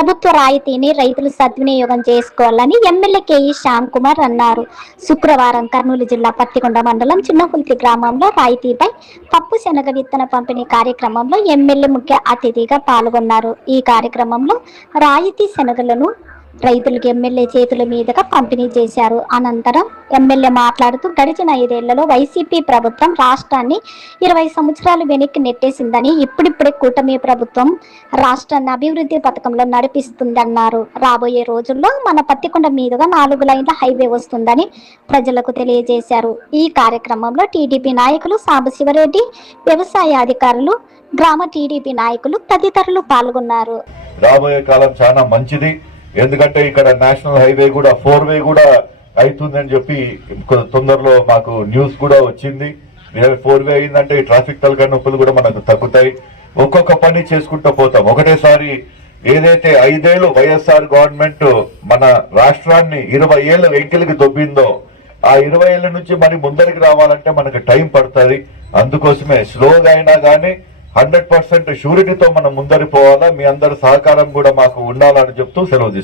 ప్రభుత్వ రాయితీని రైతులు సద్వినియోగం చేసుకోవాలని ఎమ్మెల్యే కేఈ శ్యామ్ కుమార్ అన్నారు. శుక్రవారం కర్నూలు జిల్లా పత్తికొండ మండలం చిన్నకుల్తి గ్రామంలో రాయితీపై పప్పు శనగ విత్తన పంపిణీ కార్యక్రమంలో ఎమ్మెల్యే ముఖ్య అతిథిగా పాల్గొన్నారు. ఈ కార్యక్రమంలో రాయితీ శనగలను రైతులకు ఎమ్మెల్యే చేతుల మీదుగా పంపిణీ చేశారు. అనంతరం ఎమ్మెల్యే మాట్లాడుతూ గడిచిన ఐదేళ్ళలో వైసీపీ ప్రభుత్వం రాష్ట్రాన్ని ఇరవై సంవత్సరాలు వెనక్కి నెట్టేసిందని ఇప్పుడిప్పుడే కూటమి ప్రభుత్వం రాష్ట్రాన్ని అభివృద్ధి పథకంలో నడిపిస్తుందన్నారు. రాబోయే రోజుల్లో మన పత్తికొండ మీదుగా నాలుగు లైన్ల హైవే వస్తుందని ప్రజలకు తెలియజేశారు. ఈ కార్యక్రమంలో టీడీపీ నాయకులు సాంబశివరెడ్డి వ్యవసాయ అధికారులు గ్రామ టీడీపీ నాయకులు తదితరులు పాల్గొన్నారు. రాబోయే కాలం చాలా మంచిది. ఎందుకంటే ఇక్కడ నేషనల్ హైవే కూడా ఫోర్ వే కూడా అవుతుందని చెప్పి తొందరలో మాకు న్యూస్ కూడా వచ్చింది. ఫోర్ వే అయిందంటే ట్రాఫిక్ తలకాయ నొప్పులు కూడా మనకు తగ్గుతాయి. ఒక్కొక్క పని చేసుకుంటూ పోతాం. ఒకటేసారి ఏదైతే ఐదేళ్ళు వైఎస్ఆర్ గవర్నమెంట్ మన రాష్ట్రాన్ని ఇరవై ఏళ్ళ వెంకిలికి దొబ్బిందో ఆ ఇరవై ఏళ్ళ నుంచి మరి ముందరికి రావాలంటే మనకు టైం పడుతుంది. అందుకోసమే స్లోగా అయినా కానీ హండ్రెడ్ పర్సెంట్ షూరిటీతో మనం ముందరి పోవాలా. మీ అందరి సహకారం కూడా మాకు ఉండాలని చెప్తూ సెలవు తీసుకుంటాం